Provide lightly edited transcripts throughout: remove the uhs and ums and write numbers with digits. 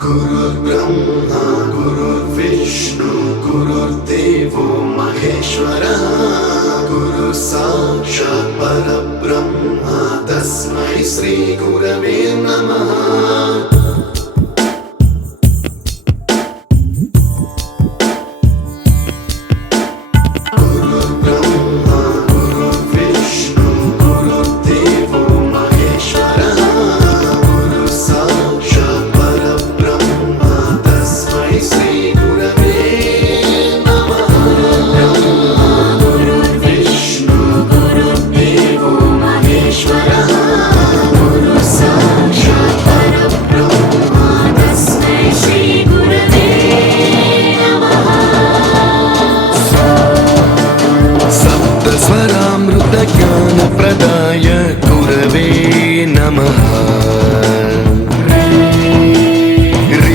गुरुर्ब्रह्मा गुरुर्विष्णु गुरुर्देवो महेश्वरः गुरु साक्षात् परब्रह्म तस्मै श्री गुरवे नमः। ज्ञानप्रदाय गुरवे नमः।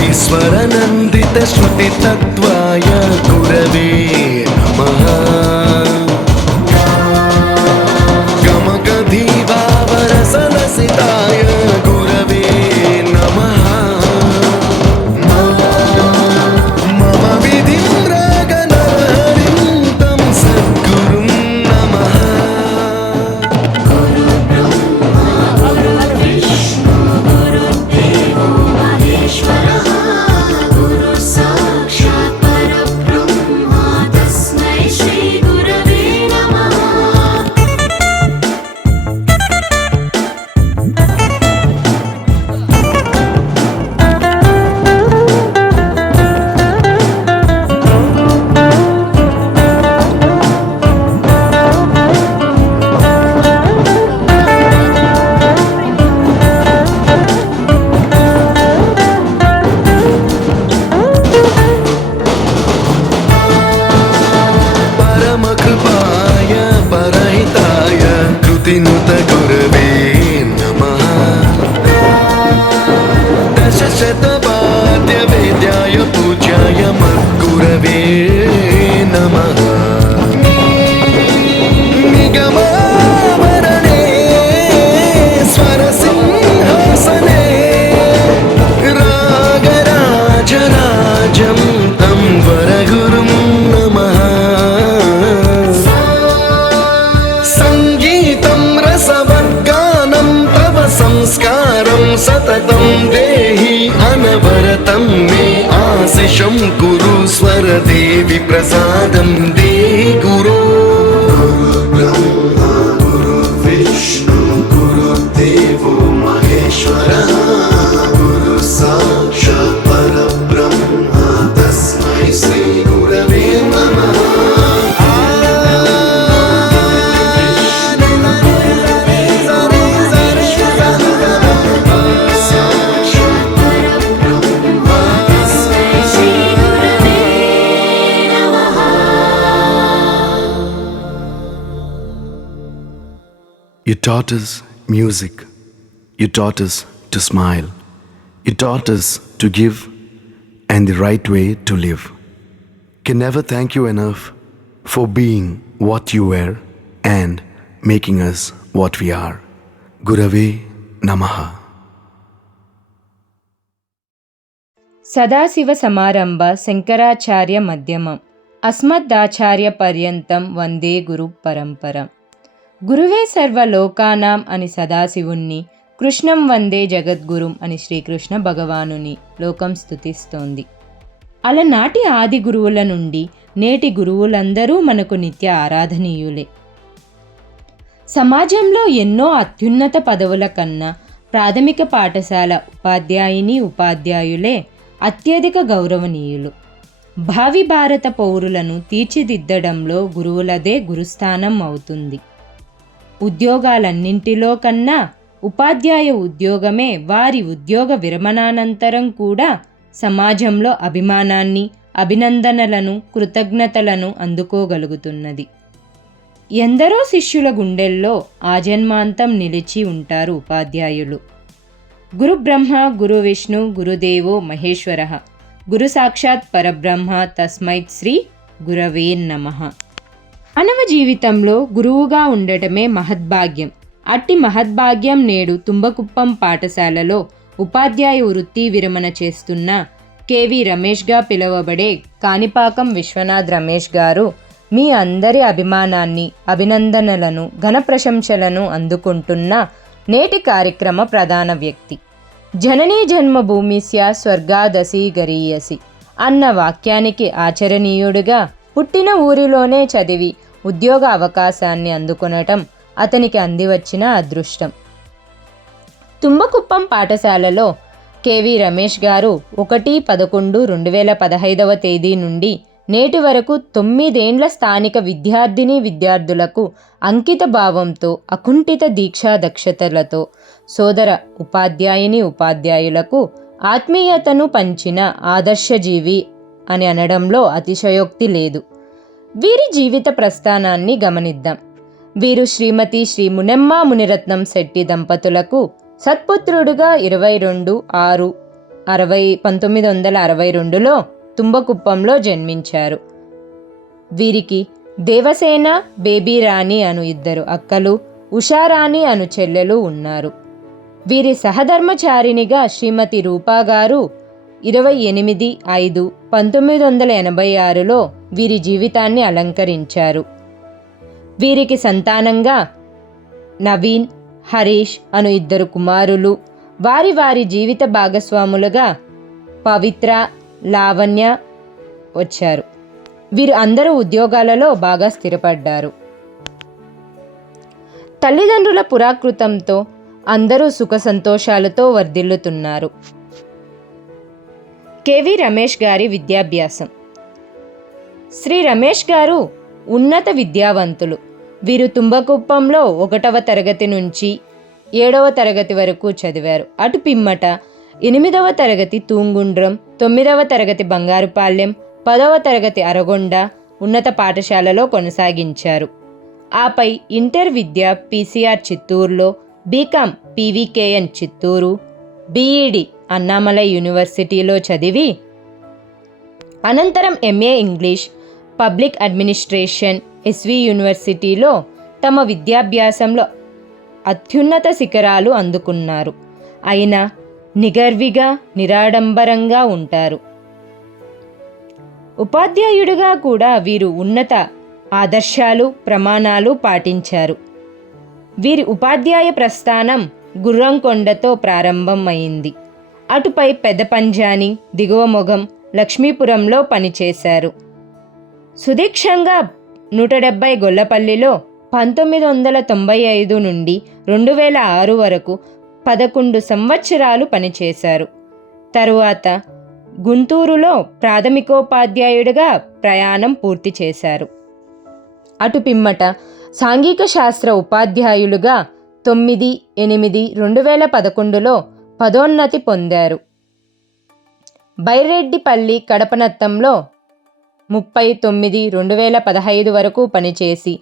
ईश्वरनन्दितश्रुतितत्त्वाय गुरवे नमः। गमगधीवावरसलसिताय गुरवे नमः। मम विधिं रागनहरिं तं सद्गुरुं नमः। परमकृपाय परहिताय कृतिनुत गुरवे नमः। दशशतवाद्यवेद्याय पूज्याय मद्गुरवे नमः। निगमावरणे स्वरसिंहासने रागराजराजं तं वरगुरुं नमः। संगीतं रसवर्गानं तव संस्कारं सततं देहि अनवरतं मे आशिषं कुरु स्वरदेवि प्रसादं देहि गुरो। गुरुर्ब्रह्मा गुरुर्विष्णु गुरुर्देवो महेश्वरः गुरु साक्षात् परब्रह्म तस्मै श्री गुरवे नमः। You taught us music. You taught us to smile. You taught us to give and the right way to live. Can never thank you enough for being what you were and making us what we are. Gurave Namaha. Sadashiva సమారంభ Shankaracharya మధ్యమం అస్మదాచార్య పర్యంతం వందే గురు పరంపరం. గురువే సర్వలోకానాం అని సదాశివుణ్ణి, కృష్ణం వందే జగద్గురుం అని శ్రీకృష్ణ భగవానుని లోకం స్తుతిస్తోంది. అలనాటి ఆది గురువుల నుండి నేటి గురువులందరూ మనకు నిత్య ఆరాధనీయులే. సమాజంలో ఎన్నో అత్యున్నత పదవుల కన్నా ప్రాథమిక పాఠశాల ఉపాధ్యాయుని ఉపాధ్యాయులే అత్యధిక గౌరవనీయులు. భావి భారత పౌరులను తీర్చిదిద్దడంలో గురువులదే గురుస్థానం అవుతుంది. ఉద్యోగాలన్నింటిలో కన్నా ఉపాధ్యాయ ఉద్యోగమే వారి ఉద్యోగ విరమణానంతరం కూడా సమాజంలో అభిమానాన్ని, అభినందనలను, కృతజ్ఞతలను అందుకోగలుగుతున్నది. ఎందరో శిష్యుల గుండెల్లో ఆజన్మాంతం నిలిచి ఉంటారు ఉపాధ్యాయులు. గురు బ్రహ్మ గురు విష్ణు గురుదేవో మహేశ్వరః గురు సాక్షాత్ పరబ్రహ్మ తస్మై శ్రీ గురవే నమః. మానవ జీవితంలో గురువుగా ఉండటమే మహద్భాగ్యం. అట్టి మహద్భాగ్యం నేడు తుంబకుప్పం పాఠశాలలో ఉపాధ్యాయ వృత్తి విరమణ చేస్తున్న కేవి రమేష్గా పిలువబడే కాణిపాకం విశ్వనాథ్ రమేష్ గారు మీ అందరి అభిమానాన్ని, అభినందనలను, ఘన ప్రశంసలను అందుకుంటున్న నేటి కార్యక్రమ ప్రధాన వ్యక్తి. జననీ జన్మభూమిస్య స్వర్గాదసి గరీయసి అన్న వాక్యానికి ఆచరణీయుడిగా పుట్టిన ఊరిలోనే చదివి ఉద్యోగ అవకాశాన్ని అందుకొనటం అతనికి అందివచ్చిన అదృష్టం. తుంబకుప్పం పాఠశాలలో కేవి రమేష్ గారు 1/11/2015 తేదీ నుండి నేటి వరకు 9 ఏండ్ల స్థానిక విద్యార్థినీ విద్యార్థులకు అంకిత భావంతో, అకుంఠిత దీక్షా దక్షతలతో సోదర ఉపాధ్యాయుని ఉపాధ్యాయులకు ఆత్మీయతను పంచిన ఆదర్శజీవి అని అనడంలో అతిశయోక్తి లేదు. వీరి జీవిత ప్రస్థానాన్ని గమనిద్దాం. వీరు శ్రీమతి శ్రీ మునెమ్మ మునిరత్నం శెట్టి దంపతులకు సత్పుత్రుడుగా 22/6/1962లో తుంబకుప్పంలో జన్మించారు. వీరికి దేవసేన, బేబీ రాణి అను 2 అక్కలు, ఉషారాణి అను చెల్లెలు ఉన్నారు. వీరి సహధర్మచారిణిగా శ్రీమతి రూపా గారు 28/5/1986లో వీరి జీవితాన్ని అలంకరించారు. వీరికి సంతానంగా నవీన్, హరీష్ అను 2 కుమారులు, వారి వారి జీవిత భాగస్వాములుగా పవిత్ర, లావణ్య వచ్చారు. వీరు అందరూ ఉద్యోగాలలో బాగా స్థిరపడ్డారు. తల్లిదండ్రుల పురాకృతంతో అందరూ సుఖ సంతోషాలతో వర్ధిల్లుతున్నారు. కేవి రమేష్ గారి విద్యాభ్యాసం. శ్రీ రమేష్ గారు ఉన్నత విద్యావంతులు. వీరు తుంబకుప్పంలో 1వ తరగతి నుంచి 7వ తరగతి వరకు చదివారు. అటు పిమ్మట 8వ తరగతి తూంగుండ్రం, 9వ తరగతి బంగారుపాలెం, 10వ తరగతి అరగొండ ఉన్నత పాఠశాలలో కొనసాగించారు. ఆపై ఇంటర్ విద్య పీసీఆర్ చిత్తూరులో, BCom PVKN Chittoor, BEd Annamalai యూనివర్సిటీలో చదివి అనంతరం MA English, public administration SV యూనివర్సిటీలో తమ విద్యాభ్యాసంలో అత్యున్నత శిఖరాలు అందుకున్నారు. అయినా నిగర్విగా, నిరాడంబరంగా ఉంటారు. ఉపాధ్యాయుడిగా కూడా వీరు ఉన్నత ఆదర్శాలు, ప్రమాణాలు పాటించారు. వీరి ఉపాధ్యాయ ప్రస్థానం గుర్రంకొండతో ప్రారంభం అయింది. అటుపై పెదపంజాని, దిగువ మొగం, లక్ష్మీపురంలో పనిచేశారు. సుదీక్షంగా 170 గొల్లపల్లిలో 1995 నుండి 2006 వరకు 11 సంవత్సరాలు పనిచేశారు. తరువాత గుంటూరులో ప్రాథమికోపాధ్యాయుడిగా ప్రయాణం పూర్తి చేశారు. అటు పిమ్మట సాంఘిక శాస్త్ర ఉపాధ్యాయులుగా 9/8/2011లో పదోన్నతి పొందారు. బైరెడ్డిపల్లి కడపనత్తంలో 30/9/2015 వరకు పనిచేసి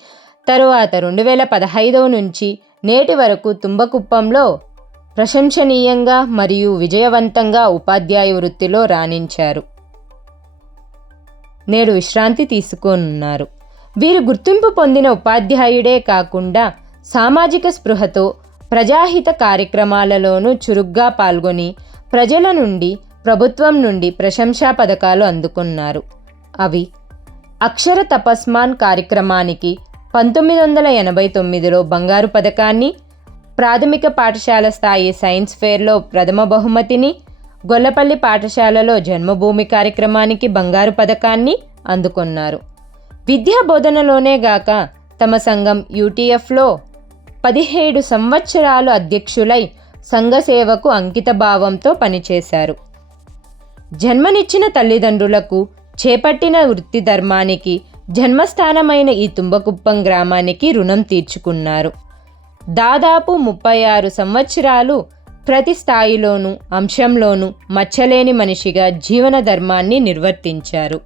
తరువాత 2015 నుంచి నేటి వరకు తుంబకుప్పంలో ప్రశంసనీయంగా మరియు విజయవంతంగా ఉపాధ్యాయ వృత్తిలో రాణించారు. నేడు విశ్రాంతి తీసుకోనున్నారు. వీరు గుర్తింపు పొందిన ఉపాధ్యాయుడే కాకుండా సామాజిక స్పృహతో ప్రజాహిత కార్యక్రమాలలోనూ చురుగ్గా పాల్గొని ప్రజల నుండి, ప్రభుత్వం నుండి ప్రశంసా పథకాలు అందుకున్నారు. అవి అక్షర తపస్మాన్ కార్యక్రమానికి 1989లో బంగారు పథకాన్ని, ప్రాథమిక పాఠశాల స్థాయి సైన్స్ ఫేర్లో ప్రథమ బహుమతిని, గొల్లపల్లి పాఠశాలలో జన్మభూమి కార్యక్రమానికి బంగారు పథకాన్ని అందుకున్నారు. విద్యా బోధనలోనే గాక తమ సంఘం యూటీఎఫ్లో 17 సంవత్సరాలు అధ్యక్షులై సంఘ సేవకు అంకిత భావంతో పనిచేశారు. జన్మనిచ్చిన తల్లిదండ్రులకు, చేపట్టిన వృత్తి ధర్మానికి, జన్మస్థానమైన ఈ తుంబకుప్పం గ్రామానికి రుణం తీర్చుకున్నారు. దాదాపు 36 సంవత్సరాలు ప్రతి స్థాయిలోనూ, అంశంలోనూ మచ్చలేని మనిషిగా జీవన ధర్మాన్ని నిర్వర్తించారు.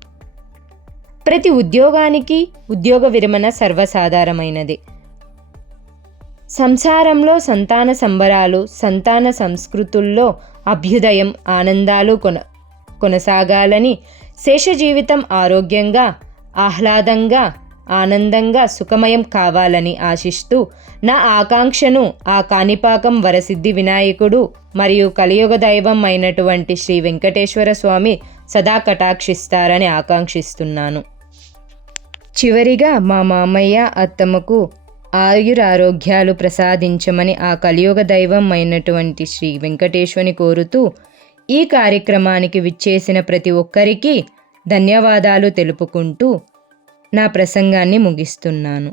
ప్రతి ఉద్యోగానికి ఉద్యోగ విరమణ సర్వసాధారణమైనది. సంసారంలో సంతాన సంబరాలు, సంతాన సంస్కృతుల్లో అభ్యుదయం, ఆనందాలు కొనసాగాలని, శేష జీవితం ఆరోగ్యంగా, ఆహ్లాదంగా, ఆనందంగా సుఖమయం కావాలని ఆశిస్తూ నా ఆకాంక్షను ఆ కాణిపాకం వరసిద్ధి వినాయకుడు మరియు కలియుగ దైవం అయినటువంటి శ్రీ వెంకటేశ్వర స్వామి సదా కటాక్షిస్తారని ఆకాంక్షిస్తున్నాను. చివరిగా మా మామయ్య అత్తమ్మకు ఆయురారోగ్యాలు ప్రసాదించమని ఆ కలియుగ దైవం అయినటువంటి శ్రీ వెంకటేశ్వని కోరుతూ ఈ కార్యక్రమానికి విచ్చేసిన ప్రతి ఒక్కరికి ధన్యవాదాలు తెలుపుకుంటూ నా ప్రసంగాన్ని ముగిస్తున్నాను.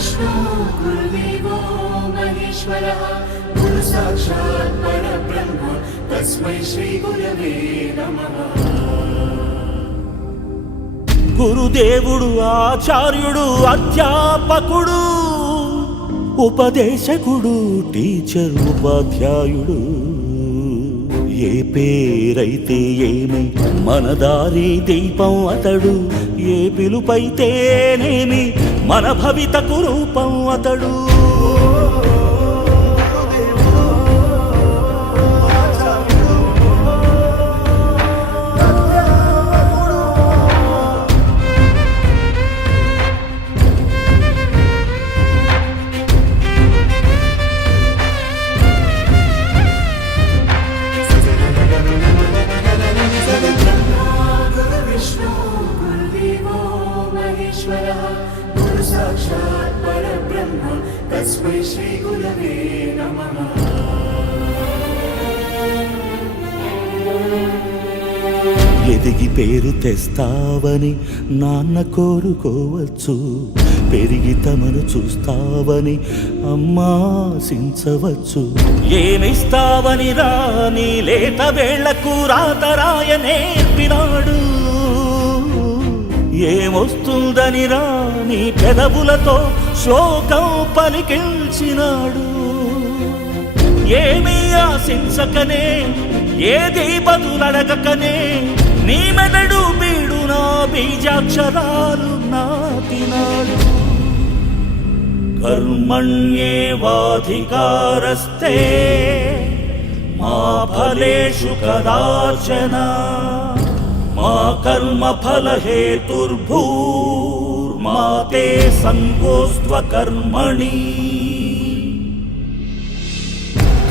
विष्णु गुरुदेवो महेश्वरः गुरु साक्षात् परब्रह्म तस्मै श्री गुरवे नमः గురుదేవుడు ఆచార్యుడు అధ్యాపకుడు ఉపదేశకుడు టీచర్ ఉపాధ్యాయుడు ఏ పేరైతే ఏమి మన దారి దీపం అతడు ఏ పిలుపైతేనేమి మన భవితకు రూపం అతడు गुरु साक्षात् परब्रह्म तस्मै श्री गुरवे नमः ఎదిగి పేరు తెస్తావని నాన్న కోరుకోవచ్చు పెరిగి తమను చూస్తావని అమ్మాశించవచ్చు ఏమిస్తావని రాని లేత వేళ్లకు రాతరాయ నేర్పినాడు ఏమొస్తుందని రాని పెదవులతో శ్లోకం పలికించినాడు ఏమీ ఆశించకనే ఏది బదులడగకనే నీ మెదడు బీడు నా బీజాక్షరాలు నాటినాడు కర్మణ్యేవాధికారస్తే మా ఫలేషు కదాచన మా కర్మ ఫల హేతుర్భూర్మా తే సంగోస్త్వ కర్మణి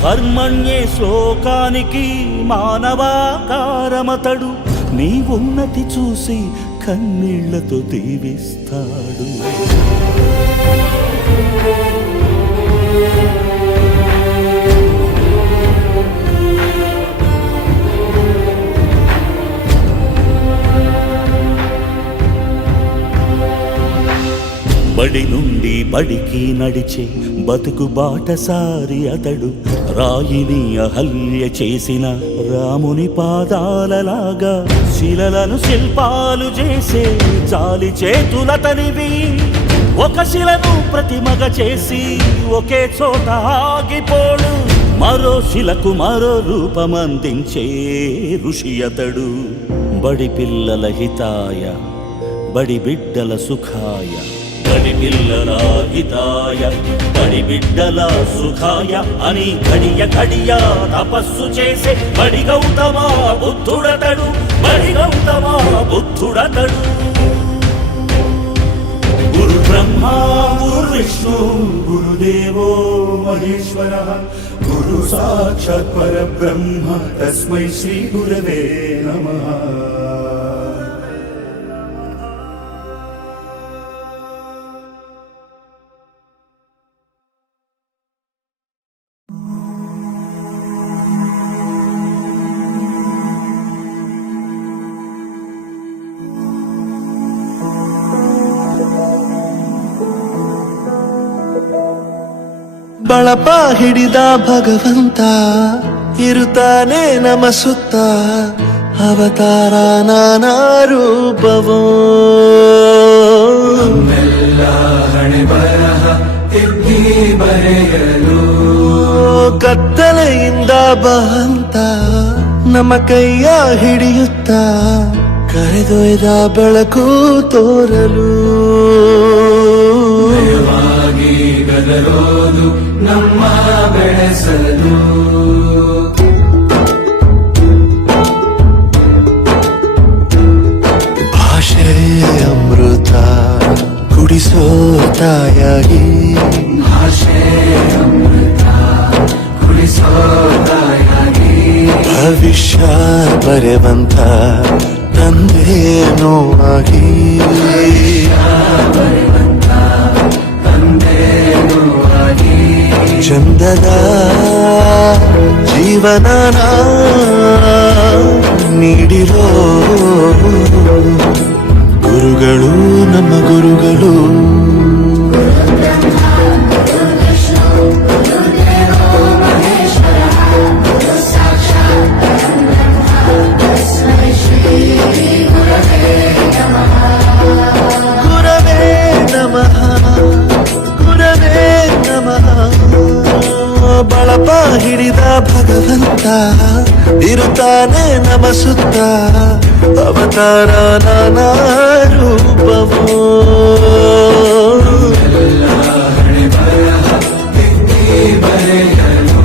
కర్మణ్యే శ్లోకానికి మానవాకారమతడు నీ ఉన్నతి చూసి కన్నీళ్లతో దీవిస్తాడు బడి నుండి బడికి నడిచే బతుకు బాటసారి అతడు రాయిని అహల్య చేసిన రాముని పాదాలలాగా శిలలను శిల్పాలు చేసే జాలి చేతులతనివి ఒక శిలను ప్రతిమగ చేసి ఒకే చోట ఆగిపోడు మరో శిలకు మరో రూపమందించే ఋషి అతడు బడి పిల్లల హితాయ బడి బిడ్డల సుఖాయ బడి పిల్లల హితాయ బడి బిడ్డల సుఖాయ అని గడియ గడియ తపస్సు చేసే బడి గౌతమ బుద్ధుడతడు బడి గౌతమ బుద్ధుడతడు గురు బ్రహ్మ గురు విష్ణు గురుదేవో మహేశ్వరః గురు సాక్షాత్ పరబ్రహ్మ తస్మై శ్రీ గురవే నమః ಬಳಪ ಹಿಡಿದ ಭಗವಂತ ಇರುತ್ತಾನೆ ನಮ ಸುತ್ತ ಅವತಾರ ನಾನಾ ರೂಪವೋ ಹಣೆ ಬರಹ ತಿದ್ದಿ ಬರೆಯಲು ಕತ್ತಲೆಯಿಂದ ಬಹಂತ ನಮ್ಮ ಕೈಯ ಹಿಡಿಯುತ್ತ ಕರೆದೊಯ್ದ ಬೆಳಕು ತೋರಲು ಗದರೋದು ನಮ್ಮ ಬೆಳೆಸಲು ಭಾಷೆ ಅಮೃತ ಕುಡಿಸೋ ತಾಯಾಗಿ ಭಾಷೆ ಅಮೃತ ಕುಡಿಸೋ ತಾಯಾಗಿ ಭವಿಷ್ಯ ಬರೆವಂತ ತಂದೇನೋ ಆಗಿ ಚಂದದ ಜೀವನ ನೀಡಿರೋ ಗುರುಗಳು ನಮ್ಮ ಗುರುಗಳು ಕಾಯುತ್ತಾ ಇರುತ್ತಾನೆ ನಮ ಸುತ್ತ ಅವತಾರ ನಾನಾ ರೂಪವೋ ಹಣೆ ಬರಹ ತಿದ್ದಿ ಬರೆಯಲು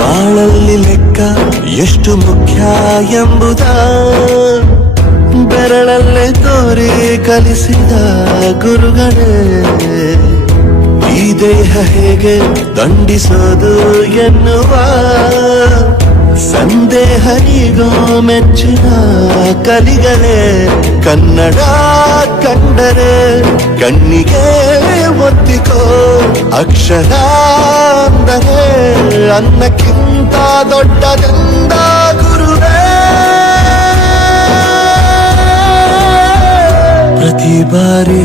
ಬಾಳಲ್ಲಿ ಲೆಕ್ಕ ಎಷ್ಟು ಮುಖ್ಯ ಎಂಬುದ ಬೆರಳಲ್ಲೇ ತೋರಿ ಕಲಿಸಿದ ಗುರುಗಳೇ ಈ ದೇಹ ಹೇಗೆ ದಂಡಿಸೋದು ಎನ್ನುವ ಸಂದೇಹ ನೀಗೋ ಮೆಚ್ಚಿನ ಕಲಿಗಳೇ ಕನ್ನಡ ಕಂಡರೆ ಕಣ್ಣಿಗೆ ಒತ್ತಿಕೋ ಅಕ್ಷರ ಅಂದರೆ ಅನ್ನಕ್ಕಿಂತ ದೊಡ್ಡದೆಂದ ಗುರುವೇ ಪ್ರತಿ ಬಾರಿ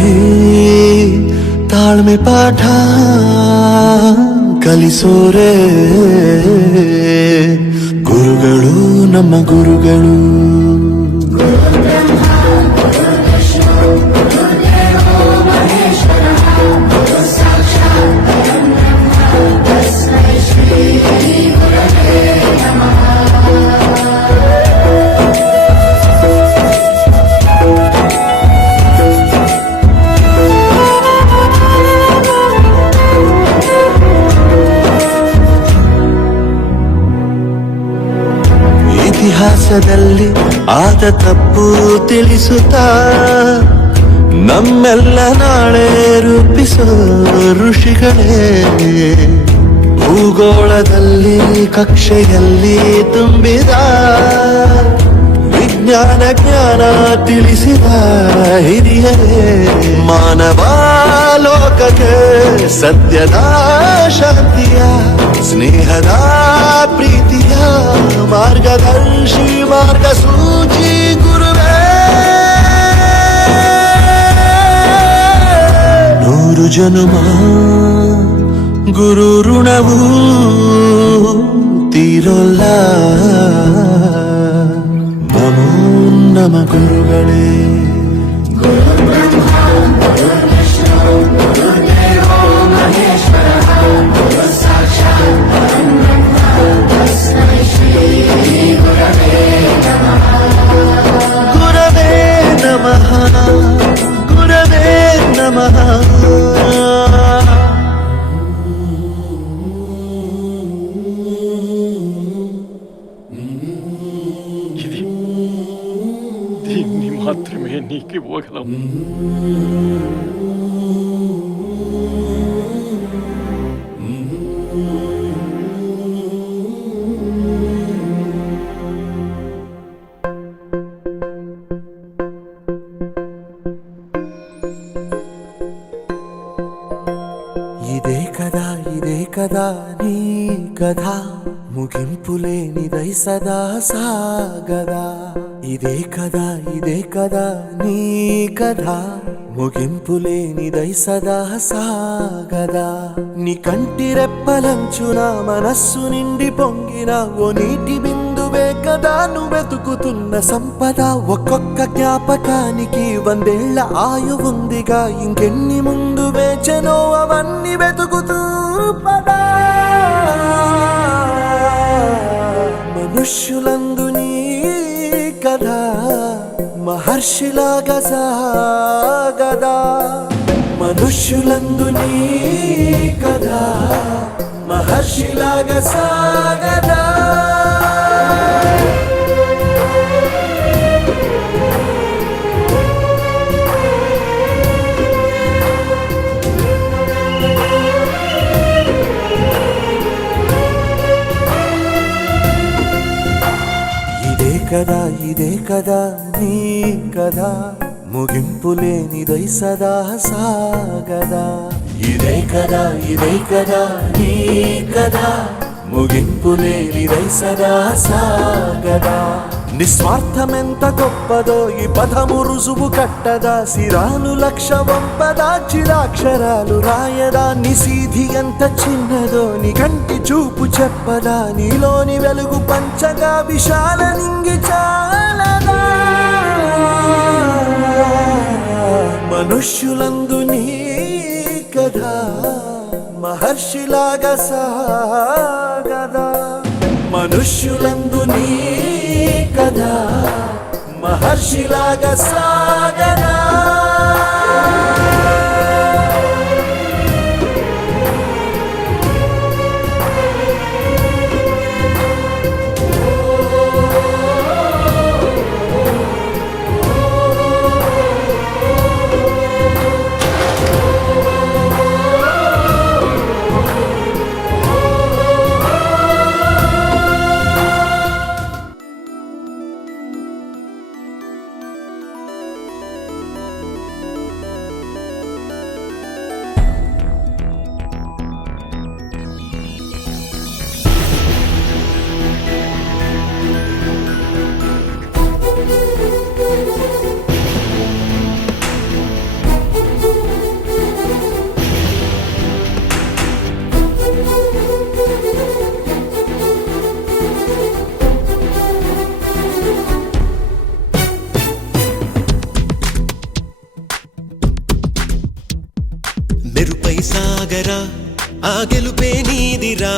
ತಾಳ್ಮೆ ಪಾಠ ಕಲಿಸೋರೆ ಗುರುಗಳು ನಮ್ಮ ಗುರುಗಳು ಇತಿಹಾಸದಲ್ಲಿ ಆದ ತಪ್ಪು ತಿಳಿಸುತ್ತಾ ನಮ್ಮೆಲ್ಲ ನಾಳೆ ರೂಪಿಸೋ ಋಷಿಗಳೇ ಭೂಗೋಳದಲ್ಲಿ ಕಕ್ಷೆಯಲ್ಲಿ ತುಂಬಿದ ವಿಜ್ಞಾನ ಜ್ಞಾನ ತಿಳಿಸಿದ ಹಿರಿಯರೇ ಮಾನವ ಲೋಕಕ್ಕೆ ಸತ್ಯದ ಶಾಂತಿಯ ಸ್ನೇಹದ ಪ್ರೀತಿಯ ಮಾರ್ಗದರ್ಶಿ ಮಾರ್ಗಸೂಚಿ ಗುರುವೇ ನೂರು ಜನುಮ ಗುರು ಋಣವು ತೀರೋಲ್ಲ ನಮೋ ನಮ ಗುರುಗಳೇ ಗುರವೇ ನಮಃ ಗುರವೇ ನಮಃ దీన్ని మాత్రమే నీకు ఇవ్వగలం. ఇదే కదా నీ కథ ముగింపులేనిదై సదా సాగదా ఇదే కదా నీ కథ ముగింపులేనిదై సదా సాగదా నీ కంటి రెప్పలంచున మనస్సు నిండి పొంగిన ఓ నీటి బిందువే కదా నువ్వెతుకుతున్న సంపద ఒక్కొక్క జ్ఞాపకానికి 100 ఏళ్ల ఆయువుందిగా ఇంకెన్ని ముందు వేచనో అవన్నీ వెతుకుతూ పదా మనుష్యులందు నీ కథ మహర్షిలాగా సాగదా మనుష్యులందు నీ కథ మహర్షిలాగా సాగదా ఇదే కదా నీ కథ ముగింపులేనిదై సదా సాగదా ఇదే కదా నీ కథ ముగింపులేనిదై సదా సాగదా నిస్వార్థమెంత గొప్పదో ఈ పదము రుజువు కట్టదా, సిరాలు లక్ష వంపదా, చిరాక్షరాలు రాయదా, నిసీధి ఎంత చిన్నదో నీ కంటి చూపు చెప్పదా, నీలోని వెలుగు పంచగా విశాల నింగి చాలదా. మనుష్యులందు నీ కథ మహర్షిలాగా సాగదా, మనుష్యులందు నీ కథ మహర్షిలాగా సాగదా. మెరుపై సాగరా ఆ గెలుపే నీదిరా,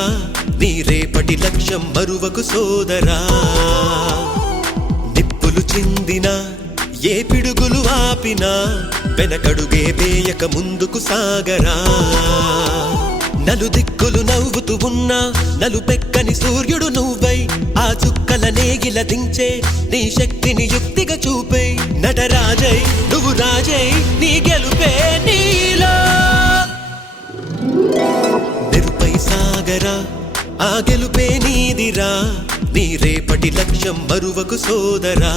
నీ రేపటి లక్ష్యం మరువకు సోదరా. నిప్పులు చిందినా ఏ పిడుగులు ఆపినా వెనకడుగే వేయక ముందుకు సాగరా. నలుదిక్కులు నవ్వుతూ ఉన్నా నలుపెక్కని సూర్యుడు నువ్వై, ఆ చుక్కల నేగిల దించే నీ శక్తిని యుక్తిగా చూపే. నటరాజై నువ్వు రాజై నీ గెలుపే నీలో. మెరుపై సాగరా ఆ గెలుపే నీదిరా, నీ రేపటి లక్ష్యం మరువకు సోదరా.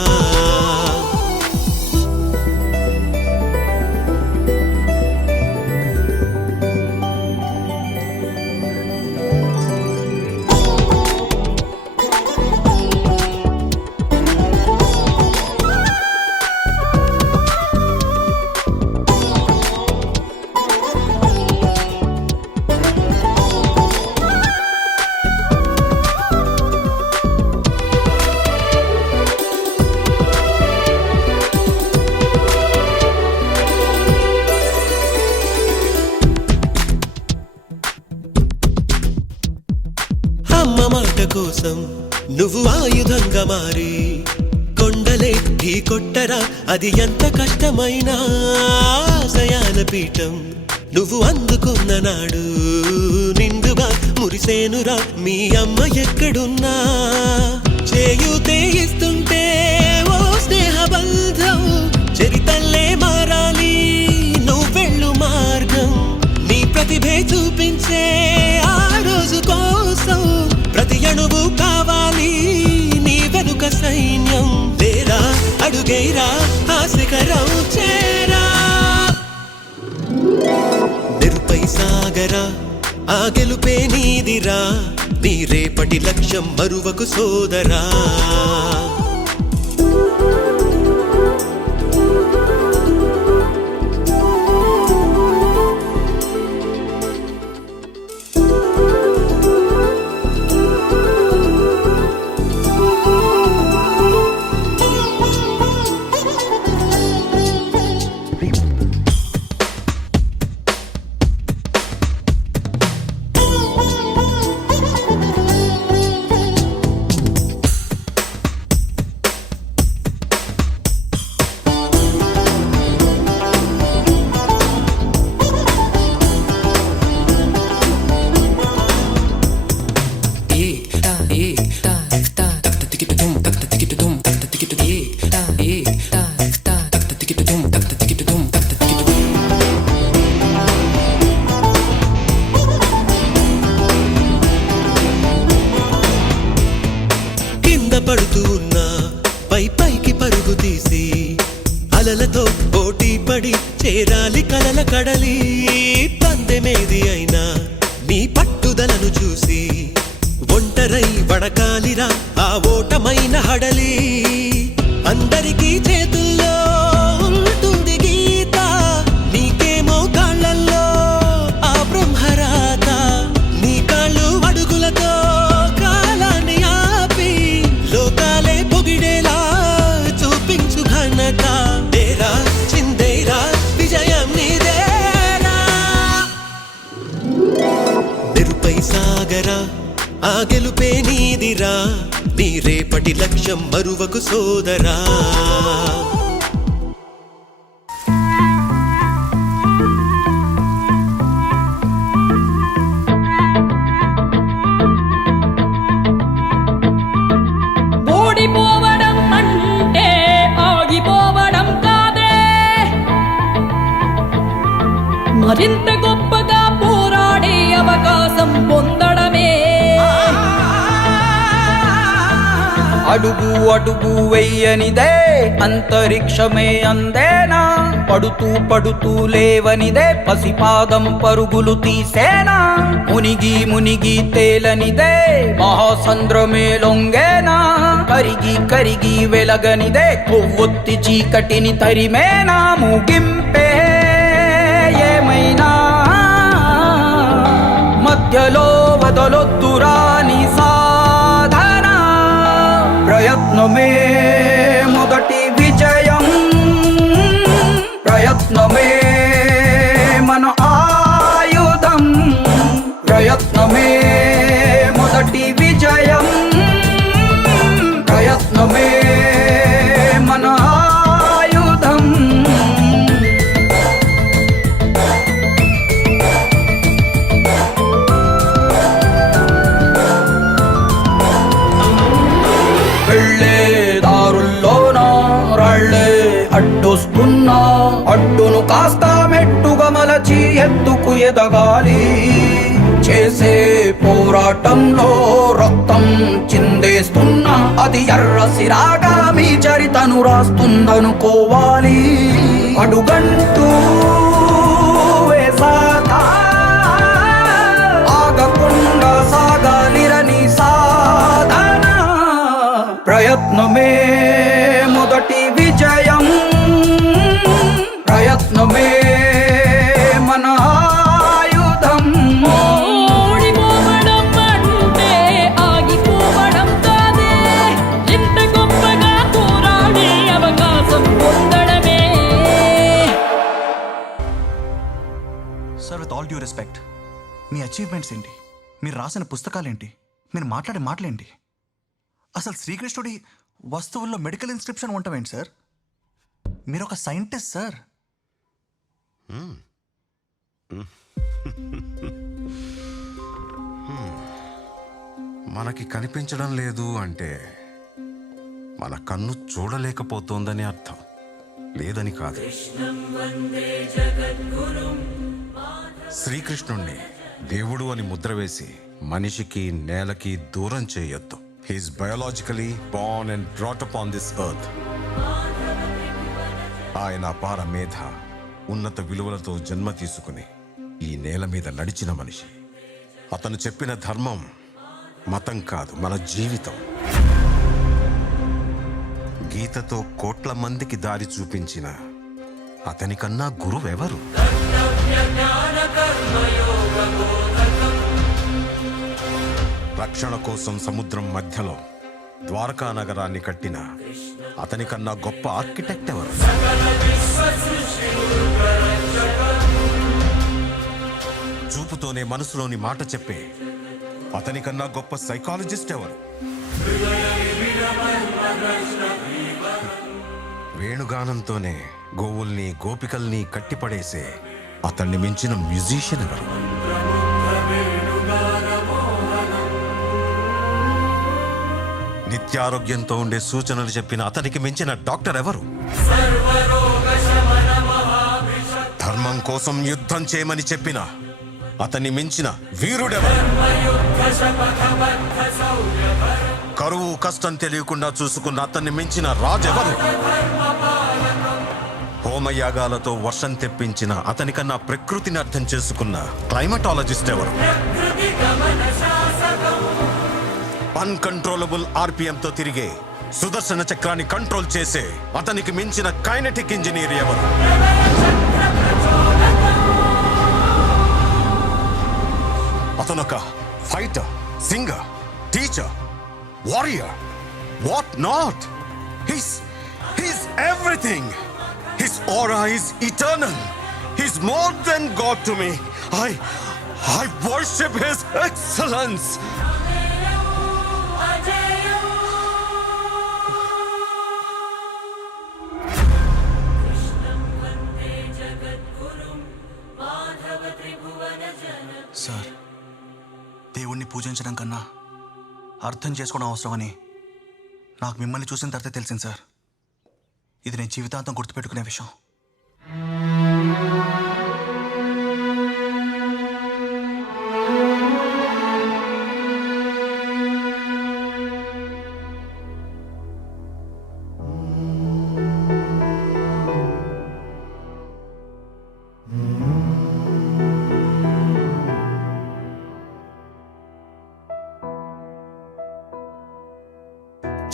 అమ్మ మాట కోసం నువ్వు ఆయుధంగా మారి కొండలే ఢీ కొట్టరా, అది ఎంత కష్టమైనా. ఆశయాల పీఠం నువ్వు అందుకున్న నాడు నిండుగా మురిసేనురా మీ అమ్మ ఎక్కడున్నా. చేయూతే ఇస్తుంటే ఓ స్నేహ బంధం చరితల్లే మారాలి నువ్వెళ్ళు మార్గం. నీ ప్రతిభే చూపించే ఆ రోజు కోసం ప్రతి అణువు కావాలి నీ వెనుక సైన్యం. లేరా అడుగేరా ఆ శిఖరం చేరా. మెరుపై సాగరా ఆ గెలుపే నీదిరా, నీ రేపటి లక్ష్యం మరువకు సోదరా. పడుతూ ఉన్నా పై పైకి పరుగు తీసి అలలతో పోటీ పడి చేరాలి కలల కడలి. పందెమేది అయినా నీ పట్టుదలను చూసి ఒంటరై వడకాలిరా ఆ ఓటమైన హడలి. సాగరా, ఆ గెలుపే నీదిరా, నీ రేపటి లక్ష్యం మరువకు సోదరా. ఓడిపోవడం అంటే ఆగిపోవడం కాదే, మరింత గొప్పగా పోరాడే అవకాశం పొందడమే. అడుగు అడుగు వెయ్యనిదే అంతరిక్షమే అందేనా, పడుతూ పడుతూ లేవనిదే పసిపాదం పరుగులు తీసేనా, మునిగి మునిగి తేలనిదే మహాసంద్రమే లొంగేనా, కరిగి కరిగి వెలగనిదే కొవ్వొత్తి చీకటిని తరిమేనా, ముగింపే ఏమైనా మధ్యలో వదలొద్దురా నీ సాధన, ప్రయత్నమే మొదటి విజయం, ప్రయత్నమే మన ఆయుధం, ప్రయత్నమే మొదటి విజయం, ప్రయత్నమే మన ఆయుధం. వెళ్ళే దారుల్లోనా రాళ్ళే అడ్డొస్తున్నా, అడ్డును కాస్త మెట్టుగా మలచి ఎత్తుకు ఎదగాలి, చేసే పోరాటంలో రక్తం చిందేస్తున్నా అది ఎర్ర సిరాగా మీ చరితను రాస్తుందనుకోవాలి, అడుగంటూ వేసాక ఆగకుండా సాగాలిరని సాధన, ప్రయత్నమే మొదటి విజయం, ప్రయత్నమే మన ఆయుధం. ఓడిపోవడం అంటే ఆగిపోవడం కాదే, ఇంత గొప్పగా పోరాడే అవకాశం పొందడమే. Sir, with all due respect, మీ అచీవ్మెంట్స్ ఏంటి, మీరు రాసిన పుస్తకాలేంటి, మీరు మాట్లాడే మాటలేంటి, అసలు శ్రీకృష్ణుడి వస్తువుల్లో మెడికల్ ఇన్స్క్రిప్షన్ ఉంటామేంటి సార్? మీరు ఒక సైంటిస్ట్ సార్. మనకి కనిపించడం లేదు అంటే మన కన్ను చూడలేకపోతోందని అర్థం, లేదని కాదు. శ్రీకృష్ణుణ్ణి దేవుడు అని ముద్ర వేసి మనిషికి నేలకి దూరం చేయొద్దు. He is biologically born and brought up on this earth. ఆయన అపార మేధ, ఉన్నత విలువలతో జన్మ తీసుకుని ఈ నేల మీద నడిచిన మనిషి. అతను చెప్పిన ధర్మం మతం కాదు, మన జీవితం. గీతతో కోట్ల మందికి దారి చూపించిన అతనికన్నా గురువెవరు? రక్షణ కోసం సముద్రం మధ్యలో ద్వారకా నగరాన్ని కట్టిన అతనికన్నా గొప్ప ఆర్కిటెక్ట్ ఎవరు? చూపుతోనే మనసులోని మాట చెప్పే అతనికన్నా గొప్ప సైకాలజిస్ట్ ఎవరు? వేణుగానంతోనే గోవుల్ని గోపికల్ని కట్టిపడేసే అతన్ని మించిన మ్యూజిషియన్ ఎవరు? నిత్యారోగ్యంతో ఉండే సూచనలు చెప్పిన అతనికి మించిన డాక్టర్ ఎవరు? ధర్మం కోసం యుద్ధం చేయమని చెప్పిన అతన్ని మించిన వీరుడెవరు? కరువు కష్టం తెలియకుండా చూసుకున్న అతన్ని మించిన రాజెవరు? హోమయాగాలతో వర్షం తెప్పించిన అతనికన్నా ప్రకృతిని అర్థం చేసుకున్న క్లైమటాలజిస్ట్ ఎవరు? అన్కంట్రోలబుల్ ఆర్పిఎంతో తిరిగే సుదర్శన చక్రాన్ని కంట్రోల్ చేసే అతనికి మించిన కైనెటిక్ ఇంజనీర్ ఎవరు? అతనొక fighter, singer, teacher, warrior, what not. He's everything. His aura is eternal. He's more than God to me. I worship His excellence. Sir, దేవుణ్ణి పూజించడం కన్నా అర్థం చేసుకోవడం అవసరమని నాకు మిమ్మల్ని చూసిన తర్వాత తెలిసింది సార్. ఇది నేను జీవితాంతం గుర్తుపెట్టుకునే విషయం.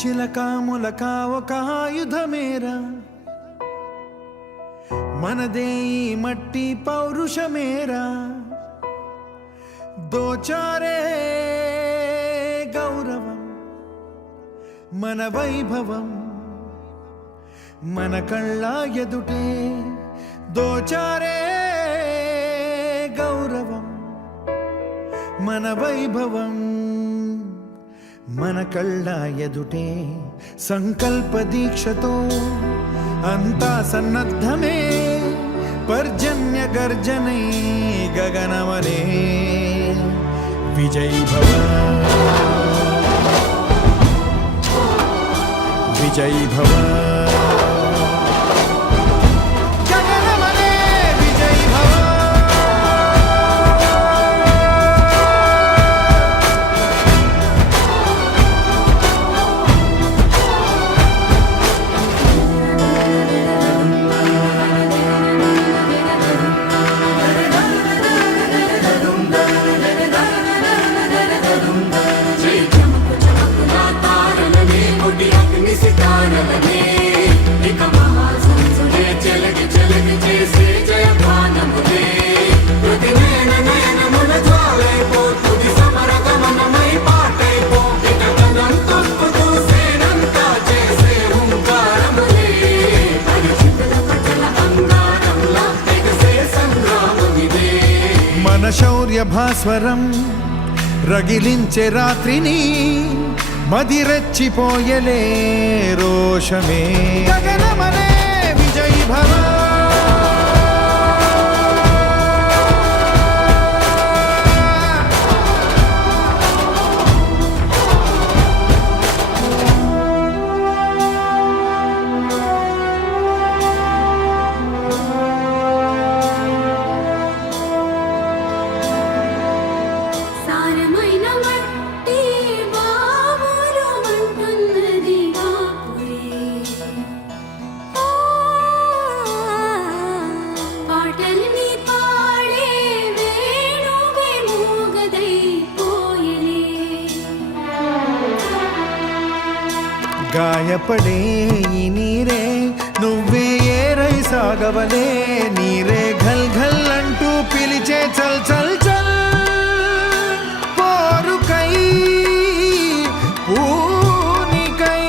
చిలక ములక ఒక ఆయుధమేరా, మనదే ఈ మట్టి పౌరుషమేరా, దోచారే గౌరవం మన వైభవం, మన కళ్ళ ఎదుటే దోచారే గౌరవం మన వైభవం, మన కళ్ళ ఎదుటే సంకల్ప దీక్షతో అంతా సన్నద్ధమే, పర్జన్య గర్జనై గగనమనే విజయ్ భవ విజయ్ భవ మన శౌర్య భాస్వరం రగిలించే రాత్రిని, మదిరెచ్చిపోయలే రోషమే గగనమనే విజయ్ భవ. గాయపడే ఈ నీరే నువ్వే ఏరై సాగవలే, నీరే ఘల్ ఘల్ అంటూ పిలిచే చల్ చల్ చల్, పోరుకై పూనికై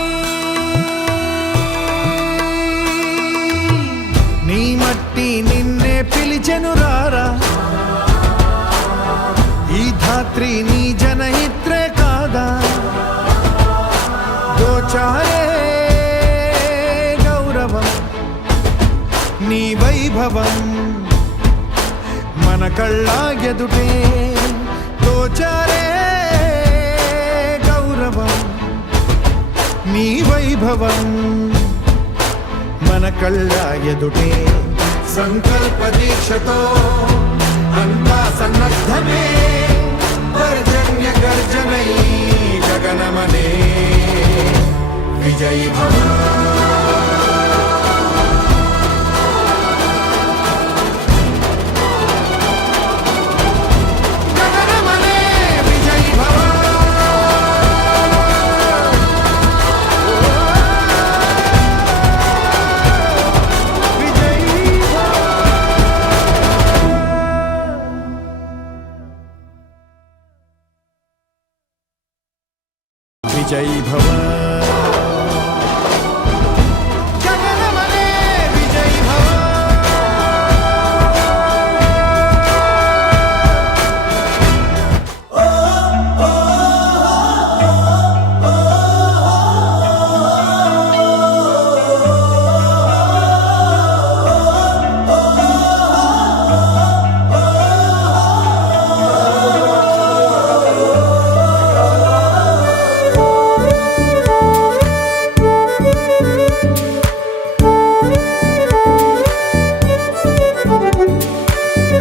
నీ మట్టి నిన్నే పిలిచెను రారా, ఈ ధాత్రి నీ జనహిత్రే కాదా, దోచారే గౌరవం నీ వైభవం మన కళ్ళ ఎదుటే, దోచారే గౌరవం నీ వైభవం మన కళ్ళ ఎదుటే, సంకల్ప దీక్షతో అంతా సన్నద్ధమే, పర్జన్య గర్జనై గగనమనే విజయ్ భవ. విజయ్ భవ